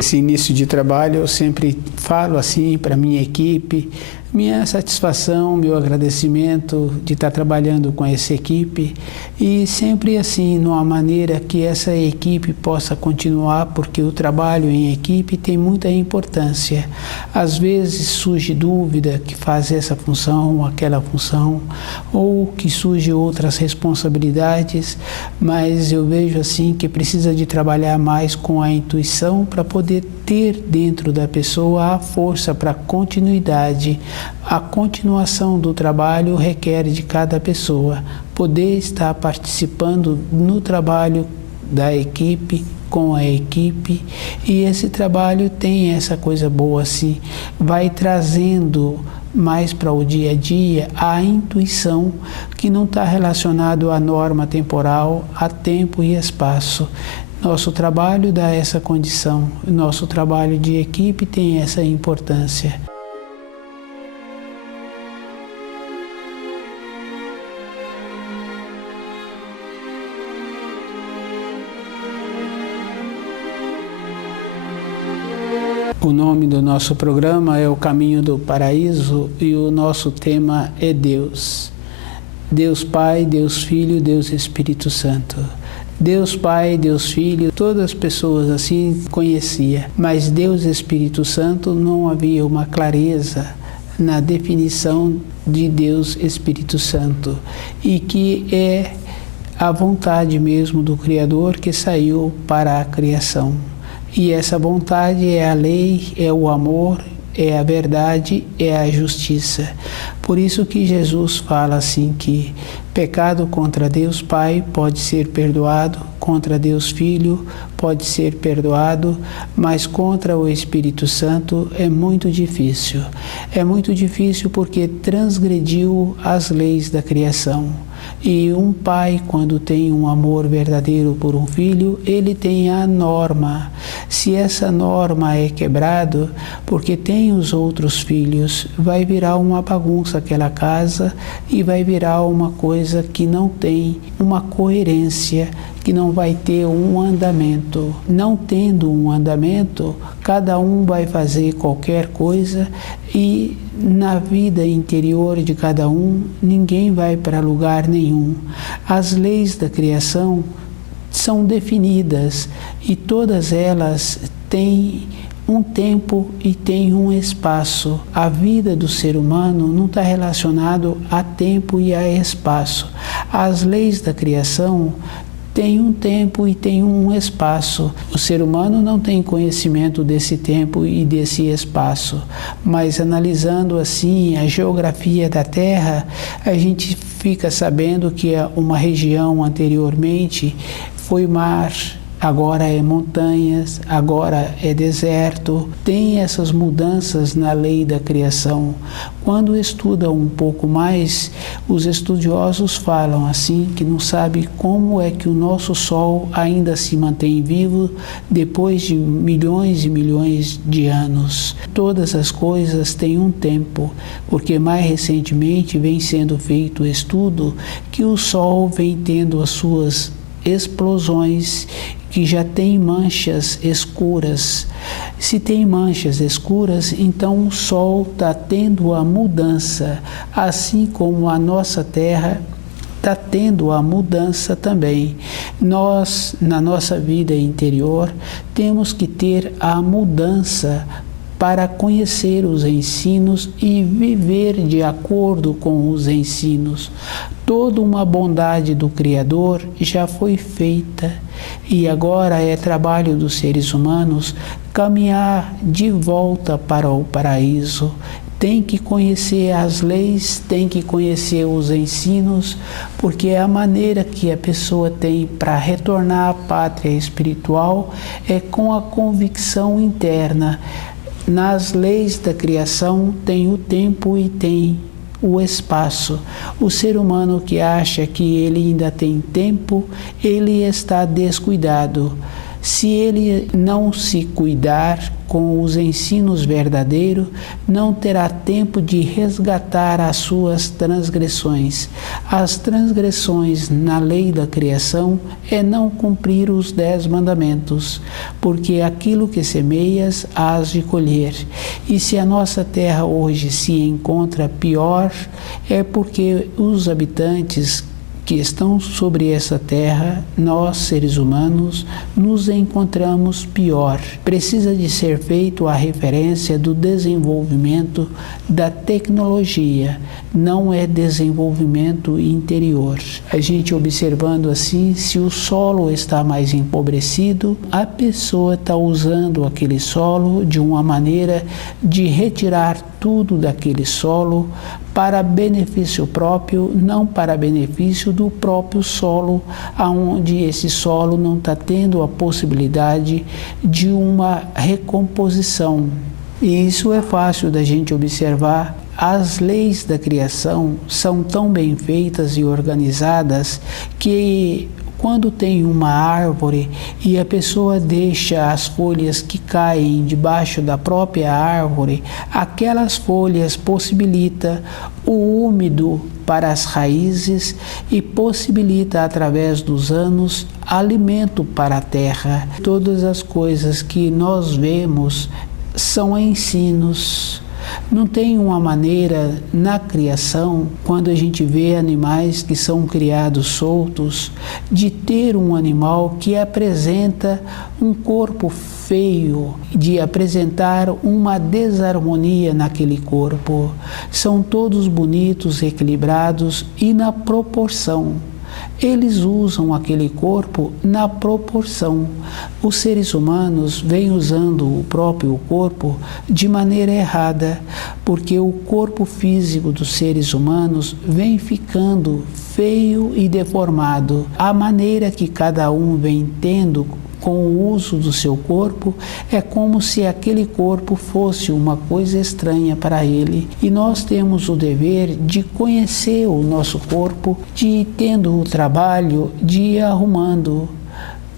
Esse início de trabalho eu sempre falo assim para minha equipe, minha satisfação, meu agradecimento de estar trabalhando com essa equipe e sempre assim, numa maneira que essa equipe possa continuar, porque o trabalho em equipe tem muita importância. Às vezes surge dúvida que faz essa função, aquela função, ou que surge outras responsabilidades, mas eu vejo assim que precisa de trabalhar mais com a intuição para poder ter dentro da pessoa a força para a continuidade. A continuação do trabalho requer de cada pessoa poder estar participando no trabalho da equipe, com a equipe, e esse trabalho tem essa coisa boa assim, vai trazendo mais para o dia a dia a intuição que não está relacionado à norma temporal, a tempo e espaço. Nosso trabalho dá essa condição, nosso trabalho de equipe tem essa importância. O nome do nosso programa é O Caminho do Paraíso e o nosso tema é Deus. Deus Pai, Deus Filho, Deus Espírito Santo. Deus Pai, Deus Filho, todas as pessoas assim conhecia, mas Deus Espírito Santo não havia uma clareza na definição de Deus Espírito Santo e que é a vontade mesmo do Criador que saiu para a criação. E essa vontade é a lei, é o amor, é a verdade, é a justiça. Por isso que Jesus fala assim que pecado contra Deus Pai pode ser perdoado, contra Deus Filho pode ser perdoado, mas contra o Espírito Santo é muito difícil. É muito difícil porque transgrediu as leis da criação. E um pai, quando tem um amor verdadeiro por um filho, ele tem a norma. Se essa norma é quebrada, porque tem os outros filhos, vai virar uma bagunça aquela casa e vai virar uma coisa que não tem uma coerência, que não vai ter um andamento. Não tendo um andamento, cada um vai fazer qualquer coisa e na vida interior de cada um, ninguém vai para lugar nenhum. As leis da criação são definidas e todas elas têm um tempo e tem um espaço. A vida do ser humano não está relacionado a tempo e a espaço. As leis da criação tem um tempo e tem um espaço. O ser humano não tem conhecimento desse tempo e desse espaço, mas analisando assim a geografia da Terra, a gente fica sabendo que uma região anteriormente foi mar, agora é montanhas, agora é deserto. Tem essas mudanças na lei da criação. Quando estuda um pouco mais, os estudiosos falam assim que não sabe como é que o nosso Sol ainda se mantém vivo depois de milhões e milhões de anos. Todas as coisas têm um tempo, porque mais recentemente vem sendo feito estudo que o Sol vem tendo as suas explosões que já tem manchas escuras. Se tem manchas escuras, então o Sol está tendo a mudança, assim como a nossa Terra está tendo a mudança também. Nós, na nossa vida interior, temos que ter a mudança para conhecer os ensinos e viver de acordo com os ensinos. Toda uma bondade do Criador já foi feita e agora é trabalho dos seres humanos caminhar de volta para o paraíso. Tem que conhecer as leis, tem que conhecer os ensinos, porque é a maneira que a pessoa tem para retornar à pátria espiritual é com a convicção interna. Nas leis da criação tem o tempo e tem o espaço. O ser humano que acha que ele ainda tem tempo, ele está descuidado. Se ele não se cuidar com os ensinos verdadeiros, não terá tempo de resgatar as suas transgressões. As transgressões na lei da criação é não cumprir os 10 mandamentos, porque aquilo que semeias hás de colher. E se a nossa terra hoje se encontra pior, é porque os habitantes que estão sobre essa terra, nós, seres humanos, nos encontramos pior. Precisa de ser feito a referência do desenvolvimento da tecnologia, não é desenvolvimento interior. A gente observando assim, se o solo está mais empobrecido, a pessoa está usando aquele solo de uma maneira de retirar tudo daquele solo para benefício próprio, não para benefício do próprio solo, aonde esse solo não está tendo a possibilidade de uma recomposição. E isso é fácil da gente observar. As leis da criação são tão bem feitas e organizadas que quando tem uma árvore e a pessoa deixa as folhas que caem debaixo da própria árvore, aquelas folhas possibilitam o úmido para as raízes e possibilita através dos anos alimento para a terra. Todas as coisas que nós vemos são ensinos. Não tem uma maneira na criação, quando a gente vê animais que são criados soltos, de ter um animal que apresenta um corpo feio, de apresentar uma desarmonia naquele corpo. São todos bonitos, equilibrados e na proporção. Eles usam aquele corpo na proporção. Os seres humanos vêm usando o próprio corpo de maneira errada, porque o corpo físico dos seres humanos vem ficando feio e deformado. A maneira que cada um vem tendo com o uso do seu corpo, é como se aquele corpo fosse uma coisa estranha para ele. E nós temos o dever de conhecer o nosso corpo, de ir tendo o trabalho de ir arrumando.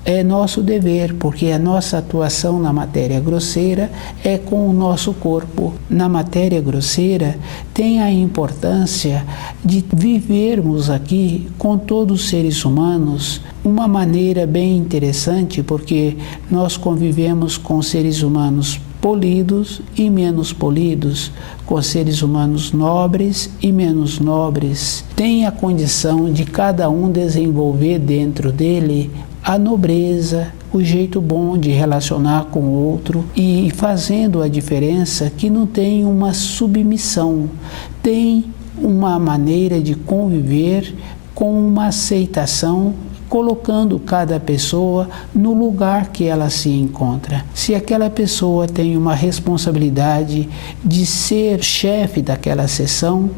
É nosso dever, porque a nossa atuação na matéria grosseira é com o nosso corpo. Na matéria grosseira tem a importância de vivermos aqui com todos os seres humanos uma maneira bem interessante, porque nós convivemos com seres humanos polidos e menos polidos, com seres humanos nobres e menos nobres. Tem a condição de cada um desenvolver dentro dele a nobreza, o jeito bom de relacionar com o outro e fazendo a diferença que não tem uma submissão, tem uma maneira de conviver com uma aceitação, colocando cada pessoa no lugar que ela se encontra. Se aquela pessoa tem uma responsabilidade de ser chefe daquela sessão,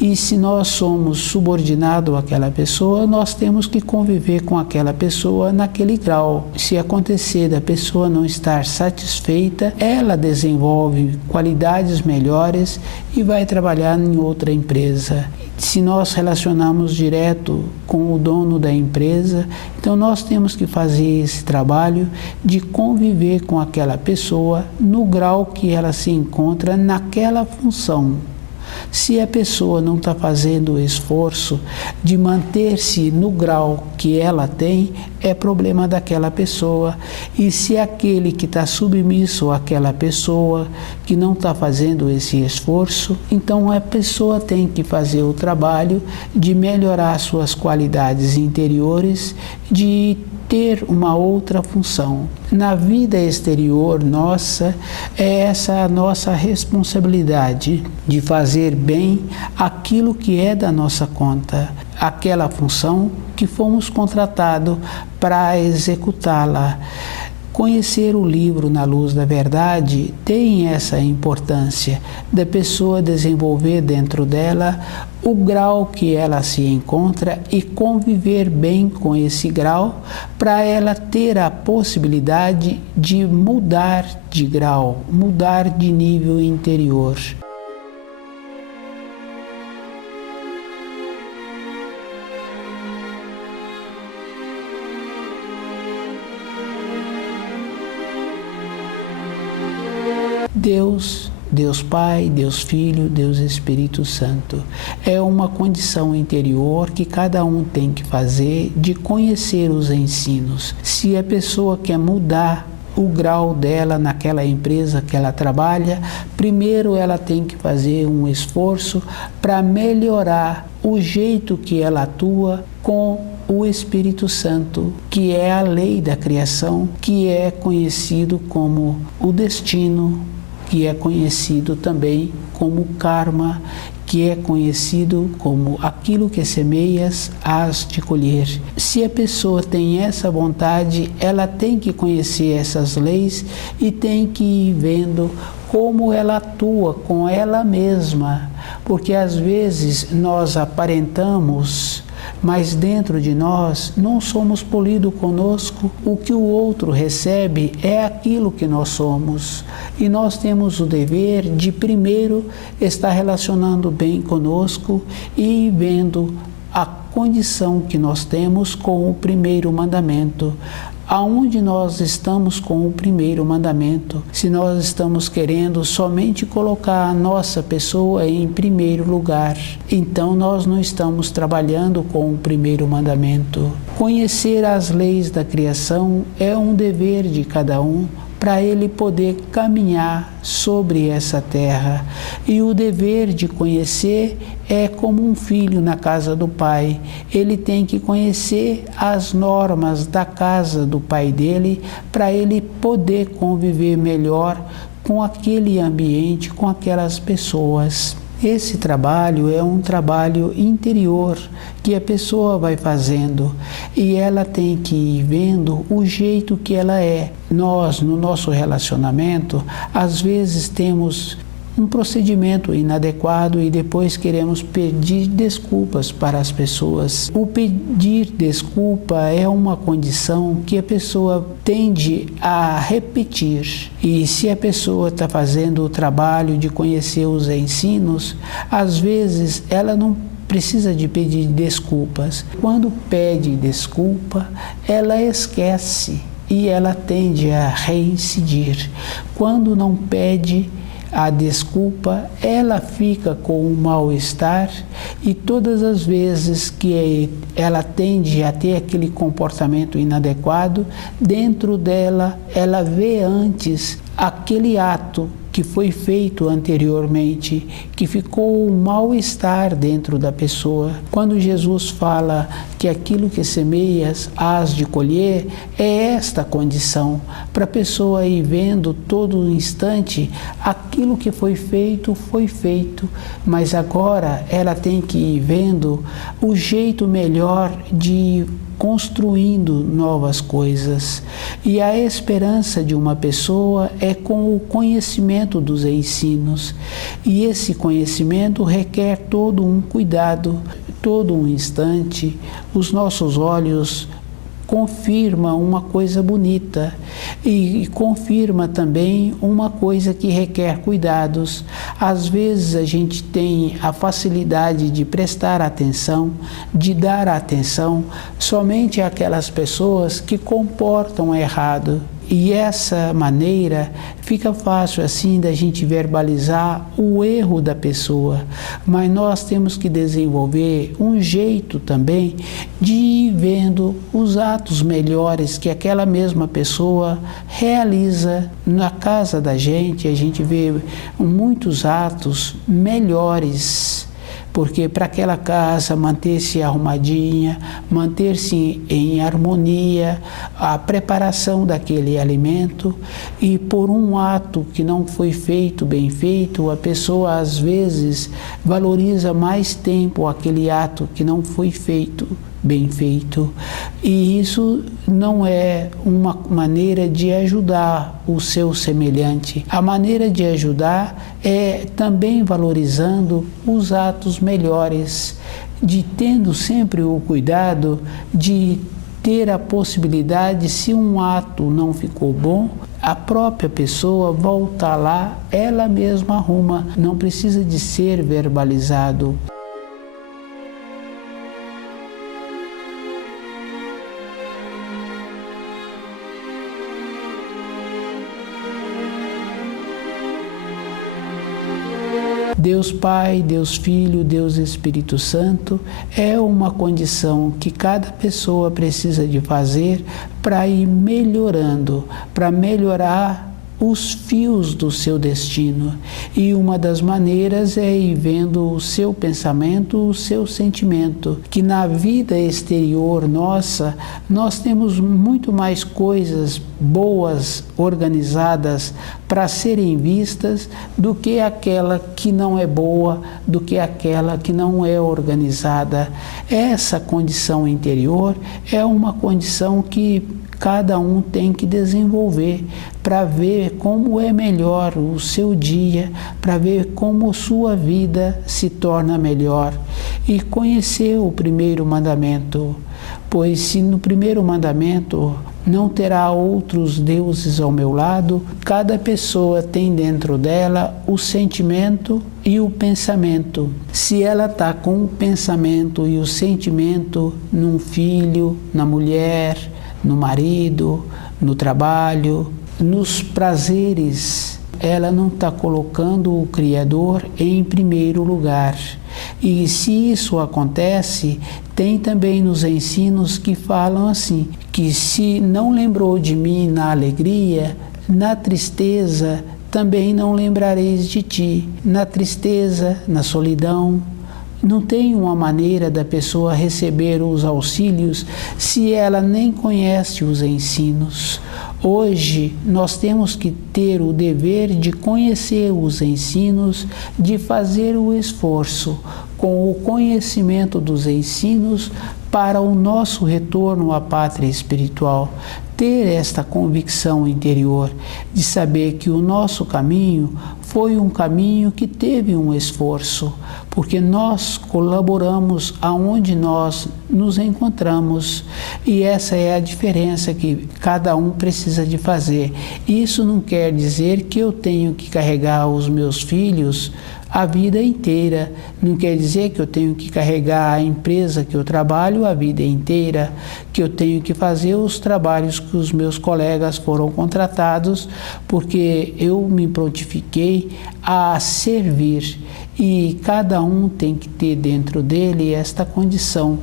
e se nós somos subordinados àquela pessoa, nós temos que conviver com aquela pessoa naquele grau. Se acontecer da pessoa não estar satisfeita, ela desenvolve qualidades melhores e vai trabalhar em outra empresa. Se nós relacionamos direto com o dono da empresa, então nós temos que fazer esse trabalho de conviver com aquela pessoa no grau que ela se encontra naquela função. Se a pessoa não está fazendo o esforço de manter-se no grau que ela tem, é problema daquela pessoa. E se aquele que está submisso àquela pessoa, que não está fazendo esse esforço, então a pessoa tem que fazer o trabalho de melhorar suas qualidades interiores, de ter uma outra função. Na vida exterior nossa, é essa a nossa responsabilidade de fazer bem aquilo que é da nossa conta, aquela função que fomos contratados para executá-la. Conhecer o livro Na Luz da Verdade tem essa importância da pessoa desenvolver dentro dela o grau que ela se encontra e conviver bem com esse grau para ela ter a possibilidade de mudar de grau, mudar de nível interior. Deus Pai, Deus Filho, Deus Espírito Santo. É uma condição interior que cada um tem que fazer de conhecer os ensinos. Se a pessoa quer mudar o grau dela naquela empresa que ela trabalha, primeiro ela tem que fazer um esforço para melhorar o jeito que ela atua com o Espírito Santo, que é a lei da criação, que é conhecido como o destino, que é conhecido também como karma, que é conhecido como aquilo que semeias, hás de colher. Se a pessoa tem essa vontade, ela tem que conhecer essas leis e tem que ir vendo como ela atua com ela mesma, porque às vezes nós aparentamos, mas dentro de nós não somos polidos conosco. O que o outro recebe é aquilo que nós somos. E nós temos o dever de primeiro estar relacionando bem conosco e vendo a condição que nós temos com o primeiro mandamento. Aonde nós estamos com o primeiro mandamento? Se nós estamos querendo somente colocar a nossa pessoa em primeiro lugar, então nós não estamos trabalhando com o primeiro mandamento. Conhecer as leis da criação é um dever de cada um, para ele poder caminhar sobre essa terra. E o dever de conhecer é como um filho na casa do pai. Ele tem que conhecer as normas da casa do pai dele, para ele poder conviver melhor com aquele ambiente, com aquelas pessoas. Esse trabalho é um trabalho interior que a pessoa vai fazendo e ela tem que ir vendo o jeito que ela é. Nós, no nosso relacionamento, às vezes temos um procedimento inadequado e depois queremos pedir desculpas para as pessoas. O pedir desculpa é uma condição que a pessoa tende a repetir. E se a pessoa está fazendo o trabalho de conhecer os ensinos, às vezes ela não precisa de pedir desculpas. Quando pede desculpa, ela esquece e ela tende a reincidir. Quando não pede a desculpa, ela fica com um mal-estar e todas as vezes que ela tende a ter aquele comportamento inadequado, dentro dela ela vê antes aquele ato que foi feito anteriormente, que ficou um mal-estar dentro da pessoa. Quando Jesus fala que aquilo que semeias hás de colher, é esta condição, para a pessoa ir vendo todo instante aquilo que foi feito, mas agora ela tem que ir vendo o jeito melhor de ir construindo novas coisas. E a esperança de uma pessoa é com o conhecimento dos ensinos. E esse conhecimento requer todo um cuidado, todo um instante. Os nossos olhos confirma uma coisa bonita e confirma também uma coisa que requer cuidados. Às vezes a gente tem a facilidade de prestar atenção, de dar atenção somente àquelas pessoas que comportam errado. E essa maneira fica fácil assim da gente verbalizar o erro da pessoa, mas nós temos que desenvolver um jeito também de ir vendo os atos melhores que aquela mesma pessoa realiza na casa da gente. A gente vê muitos atos melhores, porque para aquela casa manter-se arrumadinha, manter-se em harmonia, a preparação daquele alimento, e por um ato que não foi feito bem feito, a pessoa às vezes valoriza mais tempo aquele ato que não foi feito bem feito. E isso não é uma maneira de ajudar o seu semelhante. A maneira de ajudar é também valorizando os atos melhores, de tendo sempre o cuidado de ter a possibilidade, se um ato não ficou bom, a própria pessoa voltar lá, ela mesma arruma, não precisa de ser verbalizado. Deus Pai, Deus Filho, Deus Espírito Santo é uma condição que cada pessoa precisa de fazer para ir melhorando, para melhorar os fios do seu destino. E uma das maneiras é ir vendo o seu pensamento, o seu sentimento, que na vida exterior nossa, nós temos muito mais coisas boas, organizadas, para serem vistas, do que aquela que não é boa, do que aquela que não é organizada. Essa condição interior é uma condição que cada um tem que desenvolver para ver como é melhor o seu dia, para ver como sua vida se torna melhor. E conhecer o primeiro mandamento, pois se no primeiro mandamento não terá outros deuses ao meu lado, cada pessoa tem dentro dela o sentimento e o pensamento. Se ela está com o pensamento e o sentimento num filho, na mulher, no marido, no trabalho, nos prazeres, ela não está colocando o Criador em primeiro lugar. E se isso acontece, tem também nos ensinos que falam assim, que se não lembrou de mim na alegria, na tristeza também não lembrareis de ti. Na tristeza, na solidão, não tem uma maneira da pessoa receber os auxílios se ela nem conhece os ensinos. Hoje nós temos que ter o dever de conhecer os ensinos, de fazer o esforço com o conhecimento dos ensinos para o nosso retorno à pátria espiritual. Ter esta convicção interior de saber que o nosso caminho foi um caminho que teve um esforço, porque nós colaboramos aonde nós nos encontramos, e essa é a diferença que cada um precisa de fazer. Isso não quer dizer que eu tenho que carregar os meus filhos a vida inteira, não quer dizer que eu tenho que carregar a empresa que eu trabalho a vida inteira, que eu tenho que fazer os trabalhos que os meus colegas foram contratados, porque eu me prontifiquei a servir, e cada um tem que ter dentro dele esta condição.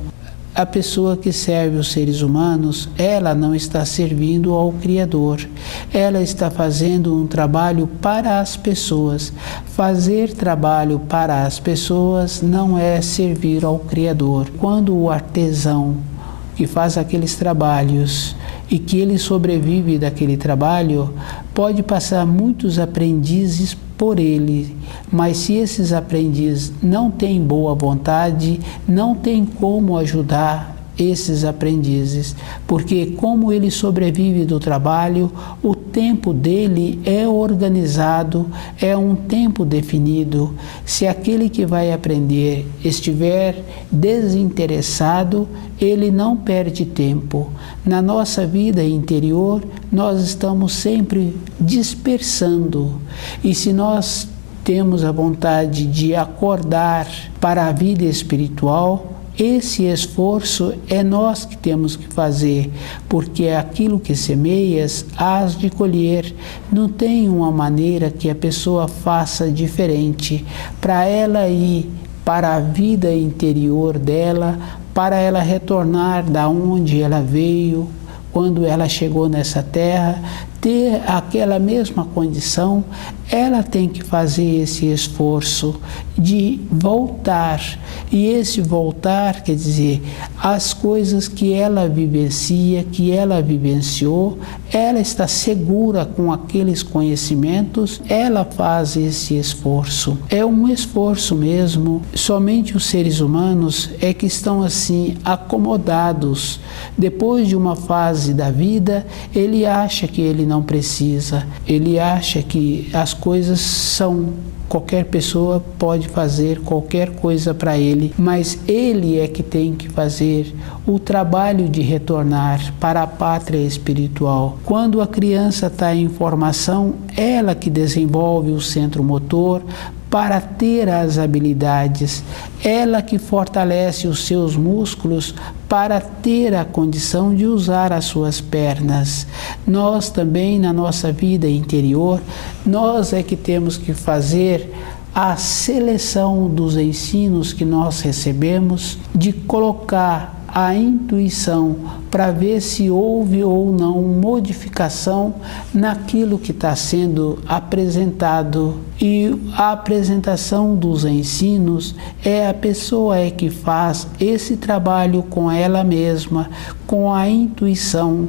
A pessoa que serve os seres humanos, ela não está servindo ao Criador, ela está fazendo um trabalho para as pessoas. Fazer trabalho para as pessoas não é servir ao Criador. Quando o artesão que faz aqueles trabalhos e que ele sobrevive daquele trabalho, pode passar muitos aprendizes por ele, mas se esses aprendizes não têm boa vontade, não tem como ajudar esses aprendizes, porque como ele sobrevive do trabalho, o tempo dele é organizado, é um tempo definido. Se aquele que vai aprender estiver desinteressado, ele não perde tempo. Na nossa vida interior, nós estamos sempre dispersando, e se nós temos a vontade de acordar para a vida espiritual, esse esforço é nós que temos que fazer, porque aquilo que semeias, hás de colher. Não tem uma maneira que a pessoa faça diferente para ela ir para a vida interior dela, para ela retornar da onde ela veio, quando ela chegou nessa terra, ter aquela mesma condição. Ela tem que fazer esse esforço de voltar. E esse voltar quer dizer, as coisas que ela vivencia, que ela vivenciou, ela está segura com aqueles conhecimentos, ela faz esse esforço. É um esforço mesmo. Somente os seres humanos é que estão assim acomodados. Depois de uma fase da vida, ele acha que ele não precisa, ele acha que as coisas são, qualquer pessoa pode fazer qualquer coisa para ele, mas ele é que tem que fazer o trabalho de retornar para a pátria espiritual. Quando a criança está em formação, ela que desenvolve o centro motor para ter as habilidades, ela que fortalece os seus músculos para ter a condição de usar as suas pernas. Nós também, na nossa vida interior, nós é que temos que fazer a seleção dos ensinos que nós recebemos, de colocar a intuição para ver se houve ou não modificação naquilo que está sendo apresentado. E a apresentação dos ensinos a pessoa que faz esse trabalho com ela mesma, com a intuição.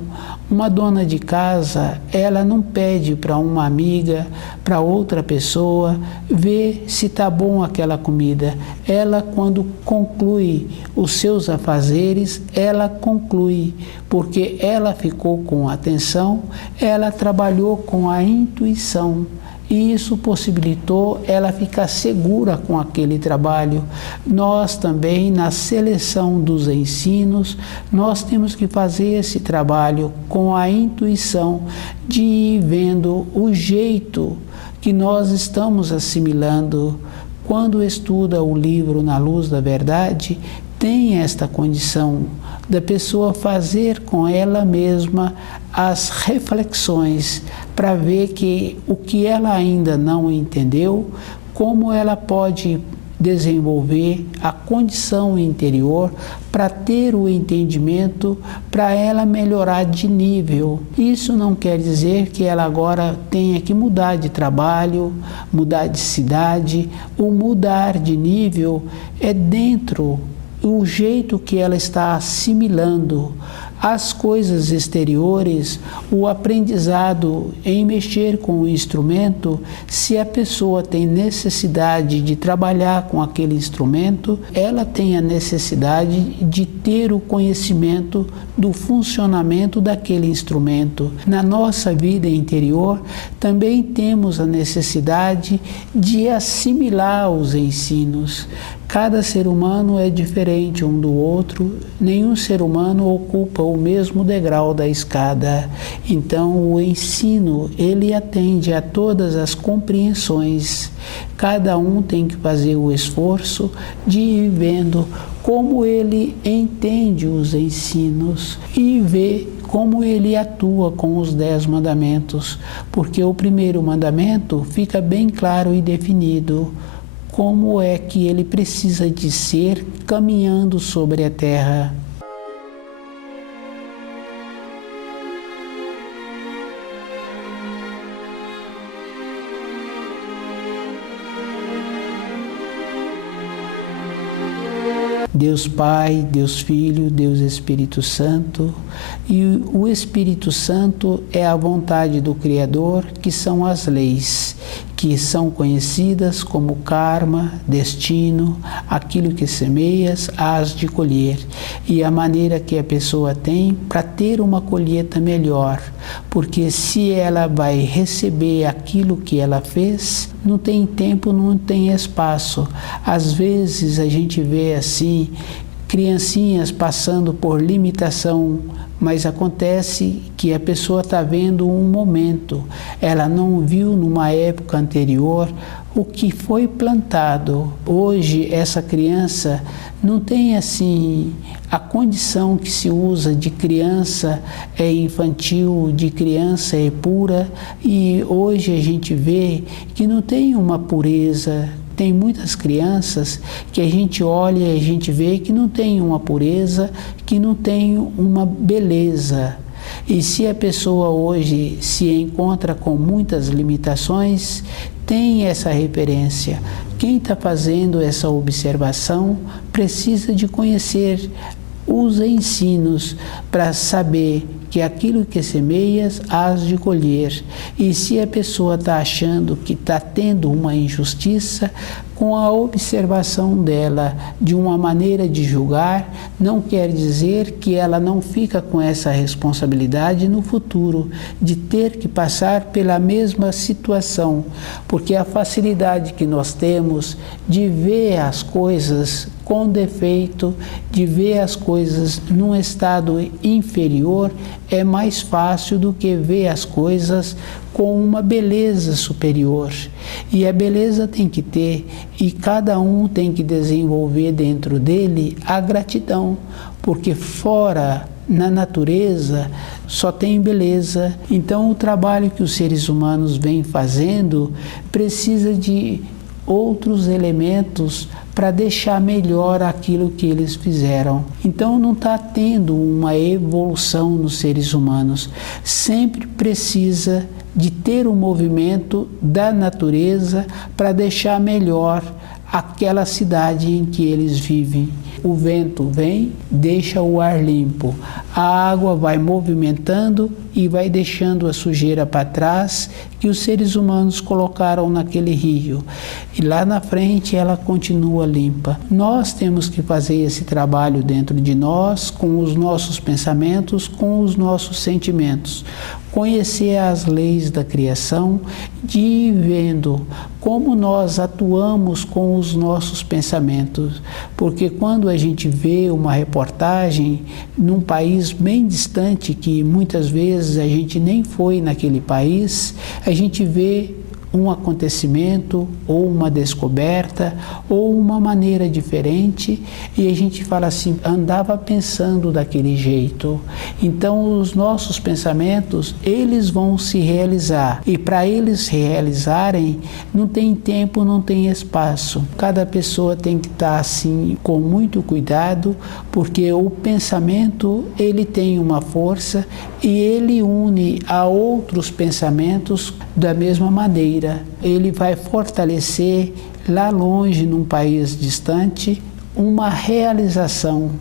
Uma dona de casa, ela não pede para uma amiga, para outra pessoa, ver se está bom aquela comida. Ela, quando conclui os seus afazeres, ela conclui, porque ela ficou com atenção, ela trabalhou com a intuição. E isso possibilitou ela ficar segura com aquele trabalho. Nós também, na seleção dos ensinos, nós temos que fazer esse trabalho com a intuição de ir vendo o jeito que nós estamos assimilando. Quando estuda o livro Na Luz da Verdade, tem esta condição da pessoa fazer com ela mesma as reflexões para ver que o que ela ainda não entendeu, como ela pode desenvolver a condição interior para ter o entendimento, para ela melhorar de nível. Isso não quer dizer que ela agora tenha que mudar de trabalho, mudar de cidade. O mudar de nível é dentro o jeito que ela está assimilando as coisas exteriores, o aprendizado em mexer com o instrumento. Se a pessoa tem necessidade de trabalhar com aquele instrumento, ela tem a necessidade de ter o conhecimento do funcionamento daquele instrumento. Na nossa vida interior, também temos a necessidade de assimilar os ensinos. Cada ser humano é diferente um do outro, nenhum ser humano ocupa o mesmo degrau da escada. Então, o ensino, ele atende a todas as compreensões. Cada um tem que fazer o esforço de ir vendo como ele entende os ensinos e ver como ele atua com os 10 mandamentos, porque o primeiro mandamento fica bem claro e definido. Como é que ele precisa de ser caminhando sobre a terra. Deus Pai, Deus Filho, Deus Espírito Santo. E o Espírito Santo é a vontade do Criador, que são as leis, que são conhecidas como karma, destino, aquilo que semeias, hás de colher. E a maneira que a pessoa tem para ter uma colheita melhor. Porque se ela vai receber aquilo que ela fez, não tem tempo, não tem espaço. Às vezes a gente vê assim, criancinhas passando por limitação, mas acontece que a pessoa está vendo um momento, ela não viu numa época anterior o que foi plantado. Hoje essa criança não tem assim a condição que se usa de criança infantil, de criança pura, e hoje a gente vê que não tem uma pureza. Tem muitas crianças que a gente olha e a gente vê que não tem uma pureza, que não tem uma beleza. E se a pessoa hoje se encontra com muitas limitações, tem essa referência. Quem está fazendo essa observação precisa de conhecer os ensinos para saber que aquilo que semeias, hás de colher. E se a pessoa está achando que está tendo uma injustiça, com a observação dela de uma maneira de julgar, não quer dizer que ela não fica com essa responsabilidade no futuro, de ter que passar pela mesma situação, porque a facilidade que nós temos de ver as coisas com defeito, de ver as coisas num estado inferior, é mais fácil do que ver as coisas com uma beleza superior. E a beleza tem que ter, e cada um tem que desenvolver dentro dele a gratidão, porque fora, na natureza, só tem beleza. Então o trabalho que os seres humanos vêm fazendo precisa de outros elementos para deixar melhor aquilo que eles fizeram. Então não está tendo uma evolução nos seres humanos. Sempre precisa de ter um movimento da natureza para deixar melhor aquela cidade em que eles vivem. O vento vem, deixa o ar limpo. A água vai movimentando e vai deixando a sujeira para trás que os seres humanos colocaram naquele rio. E lá na frente ela continua limpa. Nós temos que fazer esse trabalho dentro de nós, com os nossos pensamentos, com os nossos sentimentos. Conhecer as leis da criação, de ir vendo como nós atuamos com os nossos pensamentos. Porque quando a gente vê uma reportagem num país bem distante, que muitas vezes a gente nem foi naquele país, a gente vê um acontecimento ou uma descoberta ou uma maneira diferente e a gente fala assim, andava pensando daquele jeito. Então os nossos pensamentos, eles vão se realizar e para eles se realizarem não tem tempo, não tem espaço. Cada pessoa tem que estar assim com muito cuidado, porque o pensamento ele tem uma força e ele une a outros pensamentos da mesma maneira. Ele vai fortalecer lá longe, num país distante, uma realização.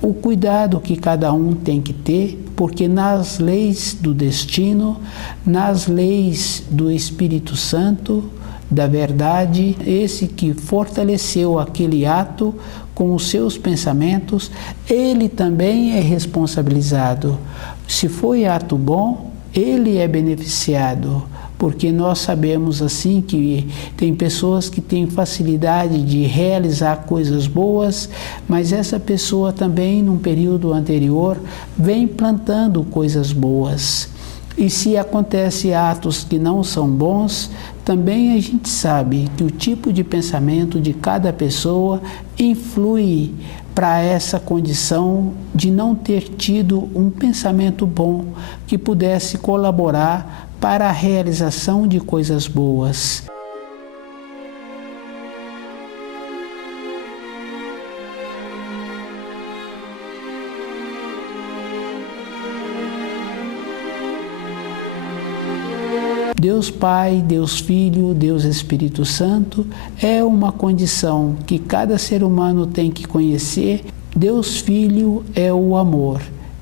O cuidado que cada um tem que ter, porque nas leis do destino, nas leis do Espírito Santo, da verdade, esse que fortaleceu aquele ato com os seus pensamentos, ele também é responsabilizado. Se foi ato bom, ele é beneficiado. Porque nós sabemos assim que tem pessoas que têm facilidade de realizar coisas boas, mas essa pessoa também, num período anterior, vem plantando coisas boas. E se acontece atos que não são bons, também a gente sabe que o tipo de pensamento de cada pessoa influi para essa condição de não ter tido um pensamento bom que pudesse colaborar para a realização de coisas boas. Deus Pai, Deus Filho, Deus Espírito Santo é uma condição que cada ser humano tem que conhecer. Deus Filho é o amor.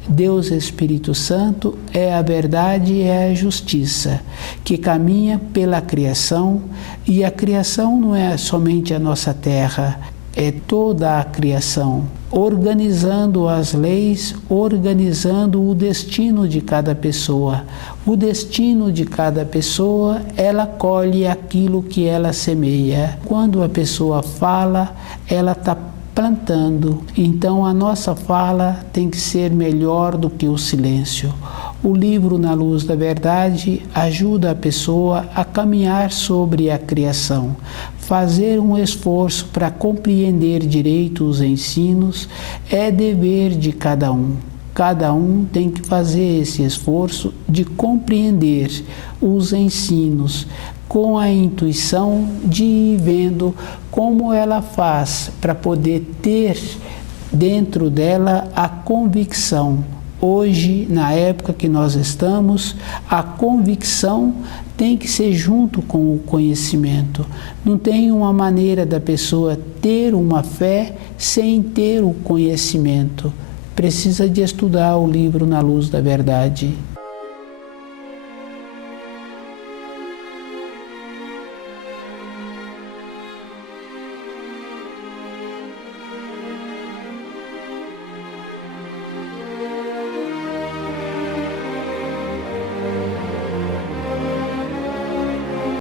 Deus Espírito Santo é a verdade e é a justiça, que caminha pela criação, e a criação não é somente a nossa terra, é toda a criação, organizando as leis, organizando o destino de cada pessoa. O destino de cada pessoa, ela colhe aquilo que ela semeia. Quando a pessoa fala, ela está plantando. Então a nossa fala tem que ser melhor do que o silêncio. O livro Na Luz da Verdade ajuda a pessoa a caminhar sobre a criação, fazer um esforço para compreender direito os ensinos é dever de cada um. Cada um tem que fazer esse esforço de compreender os ensinos, com a intuição de ir vendo como ela faz para poder ter dentro dela a convicção. Hoje, na época que nós estamos, a convicção tem que ser junto com o conhecimento. Não tem uma maneira da pessoa ter uma fé sem ter o conhecimento. Precisa de estudar o livro Na Luz da Verdade.